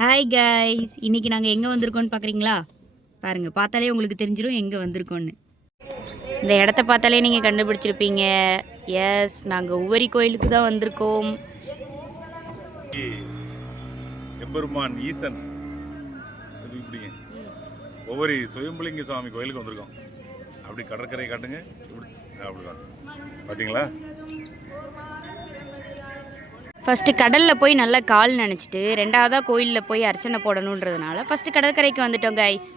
Hi guys, இன்றைக்கி நாங்கள் எங்கே வந்திருக்கோன்னு பார்க்குறீங்களா? பாருங்கள், பார்த்தாலே உங்களுக்கு தெரிஞ்சிடும் எங்கே வந்திருக்கோன்னு. இந்த இடத்த பார்த்தாலே நீங்கள் கண்டுபிடிச்சிருப்பீங்க. எஸ், நாங்கள் உவரி கோயிலுக்கு தான் வந்திருக்கோம். எம்பெருமான் ஈசன் ஒவ்வொரு சுயம்புலிங்க சுவாமி கோயிலுக்கு வந்திருக்கோம். அப்படி கடற்கரை காட்டுங்க. அப்படிதான் பார்த்தீங்களா? ஃபஸ்ட்டு கடலில் போய் நல்லா கால் நினச்சிட்டு ரெண்டாவதாக கோயிலில் போய் அர்ச்சனை போடணுன்றதுனால ஃபஸ்ட்டு கடற்கரைக்கு வந்துட்டோம் கைஸ்.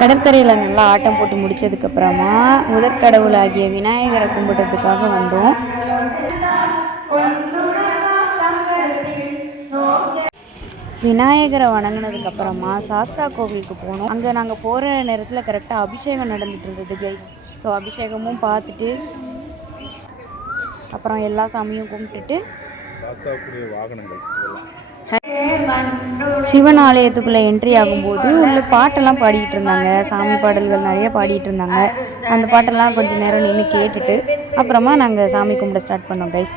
கடற்கரையில் நல்லா ஆட்டம் போட்டு முடித்ததுக்கப்புறமா முதற்கடவுள் ஆகிய விநாயகரை கும்பிட்றதுக்காக வந்தோம். விநாயகரை வணங்கினதுக்கப்புறமா சாஸ்தா கோவிலுக்கு போனோம். அங்கே நாங்கள் போகிற நேரத்தில் கரெக்டாக அபிஷேகம் நடந்துகிட்டு இருந்தது கைஸ். ஸோ அபிஷேகமும் பார்த்துட்டு அப்புறம் எல்லா சாமியும் கும்பிட்டுட்டு சிவன் ஆலயத்துக்குள்ளே என்ட்ரி ஆகும்போது உள்ள பாட்டெல்லாம் பாடிட்டு இருந்தாங்க. சாமி பாடல்கள் நிறைய பாடிட்டு இருந்தாங்க. அந்த பாட்டெல்லாம் கொஞ்சம் நேரம் நின்று கேட்டுட்டு அப்புறமா நாங்கள் சாமி கும்பிட ஸ்டார்ட் பண்ணோம் கைஸ்.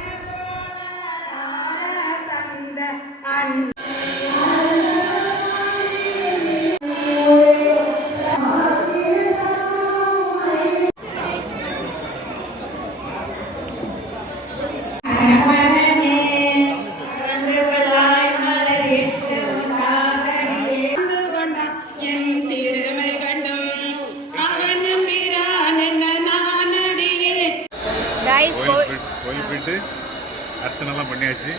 கோயில் போயிட்டு அர்ச்சனைலாம் பண்ணியாச்சு.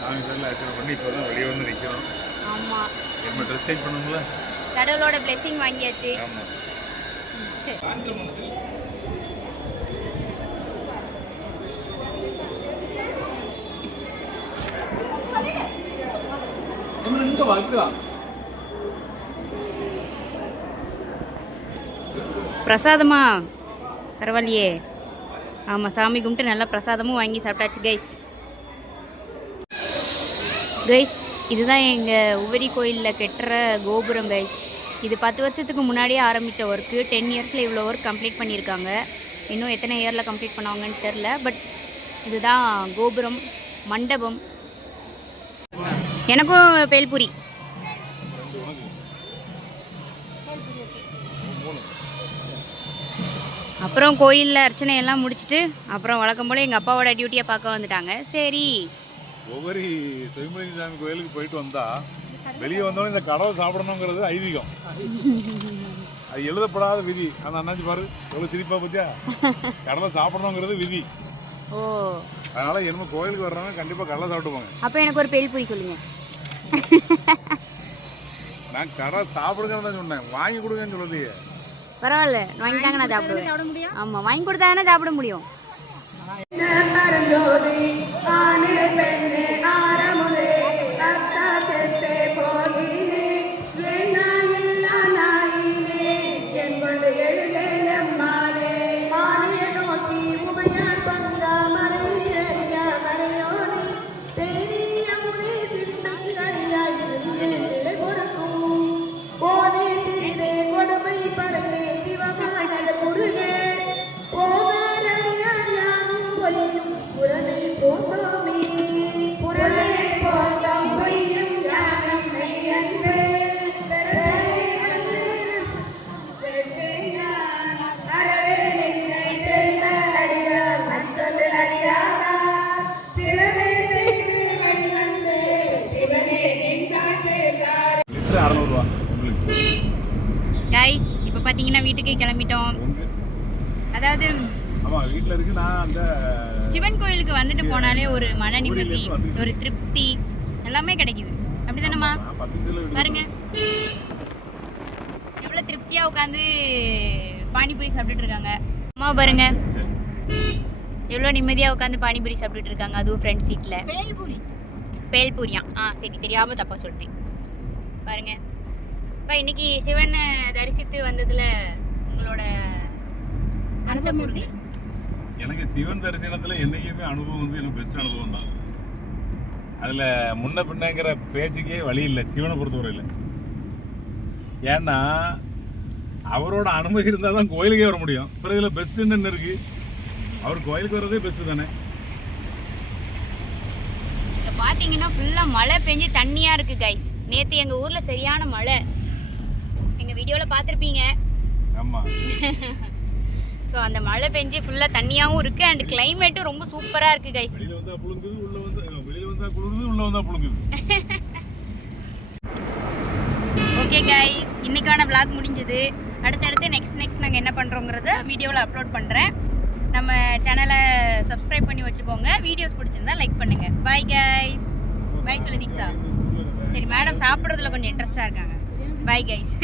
சாமி பேரில் அர்ச்சனை பண்ணி இப்போ தான் வெளியே வந்து நிற்கிறோம். ஆமாம், நம்ம ட்ரெஸ் சேஞ்ச் பண்ணணும்ல, கடவுளோட பிளெஸிங் வாங்கியாச்சு. ஆமாம். பிரசாதமா பரவாயில்லையே. ஆமாம், சாமி கும்பிட்டு நல்லா பிரசாதமும் வாங்கி சாப்பிட்டாச்சு கைஸ். இதுதான் எங்கள் உவரி கோயிலில் கெட்டுற கோபுரம் கைஸ். இது 10 வருஷத்துக்கு முன்னாடியே ஆரம்பித்த ஒர்க்கு. 10 இயர்ஸில் இவ்வளோ ஒர்க் கம்ப்ளீட் பண்ணியிருக்காங்க. இன்னும் எத்தனை இயரில் கம்ப்ளீட் பண்ணுவாங்கன்னு தெரில. பட் இதுதான் கோபுரம், மண்டபம். எனக்கும் பேல்பூரி. அப்புறம் கோயிலில் அர்ச்சனையெல்லாம் முடிச்சுட்டு அப்புறம் வழக்கம் போல் எங்கள் அப்பாவோட டியூட்டியை பார்க்க வந்துட்டாங்க. சரி, ஒவ்வொரு சுயம்புலிங்க சாமி கோயிலுக்கு போயிட்டு வந்தால் வெளியே வந்தோடனே இந்த கடவுளை சாப்பிடணுங்கிறது ஐதீகம். அது எழுதப்படாத விதி. அந்த அண்ணாச்சி பாரு எவ்வளோ சிரிப்பா பற்றியா. கடலை சாப்பிடணுங்கிறது விதி. ஓ, அதனால என்னமோ கோயிலுக்கு வர்றவங்க கண்டிப்பாக கடலை சாப்பிட்டுப்பாங்க. அப்போ எனக்கு ஒரு பேல்பூரி சொல்லுங்கள். நான் கடை சாப்பிடுங்கன்னு தான் சொன்னேன், வாங்கி கொடுங்கன்னு சொல்லலையே. பரவாயில்ல, வாங்கி தாங்க, நான் சாப்பிடுவேன். ஆமாம், வாங்கி கொடுத்தா தானே சாப்பிட முடியும். கைஸ், இப்போ பார்த்தீங்கன்னா வீட்டுக்கு கிளம்பிட்டோம். அதாவது வீட்டில் இருக்கு. நான் அந்த சிவன் கோயிலுக்கு வந்துட்டு போனாலே ஒரு மன நிம்மதி, ஒரு திருப்தி எல்லாமே கிடைக்குது. அப்படி தானேம்மா? பாருங்க எவ்வளோ திருப்தியாக உட்காந்து பானிபூரி சாப்பிட்டுட்டு இருக்காங்க. அம்மா பாருங்க எவ்வளோ நிம்மதியாக உட்காந்து பானிபூரி சாப்பிட்டுட்டு இருக்காங்க, அதுவும் ஃப்ரெண்ட் சீட்டில். பேல்பூரியா? சரி, தெரியாமல் தப்பாக சொல்கிறேன். பாருங்க இப்போ இன்னைக்கு சிவனை தரிசித்து வந்ததுல உங்களோட அனுபவம் எப்படி? எனக்கு சிவன் தரிசனத்தில் என்னைக்குமே அனுபவம் வந்து எனக்கு பெஸ்ட் அனுபவம் தான். அதில் முன்ன பின்னங்கிற பேச்சுக்கே வழி இல்லை சிவனை பொறுத்தவரையில். ஏன்னா அவரோட அனுமதி இருந்தால் தான் கோயிலுக்கே வர முடியும். அப்புறம் இதில் பெஸ்ட்டுன்னு என்ன இருக்குது? அவர் கோயிலுக்கு வர்றதே பெஸ்ட்டு தானே. பார்த்தீங்கன்னா ஃபுல்லாக மழை பெஞ்சு தண்ணியாக இருக்குது கைஸ். நேற்று எங்கள் ஊரில் சரியான மழை, எங்கள் வீடியோவில் பார்த்துருப்பீங்க. ஆமாம். ஸோ அந்த மழை பெஞ்சு ஃபுல்லாக தண்ணியாகவும் இருக்குது அண்ட் கிளைமேட்டும் ரொம்ப சூப்பராக இருக்குது கைஸ். வெளியில் வந்தால் புழுங்குது, வெளியில் வந்தால் குளிருது, உள்ளே வந்தால் புழுங்குது. ஓகே கைஸ், இன்னைக்கான vlog முடிஞ்சது. அடுத்தடுத்து நெக்ஸ்ட் நாங்கள் என்ன பண்ணுறோங்கிறத வீடியோவில் அப்லோட் பண்ணுறேன். நம்ம சேனலை சப்ஸ்கிரைப் பண்ணி வச்சுக்கோங்க. வீடியோஸ் பிடிச்சிருந்தா லைக் பண்ணுங்கள். Bye guys. பை சொல்லு தீக்ஷா. சரி, மேடம் சாப்பிட்றதுல கொஞ்சம் இன்ட்ரெஸ்டாக இருக்காங்க. Bye guys.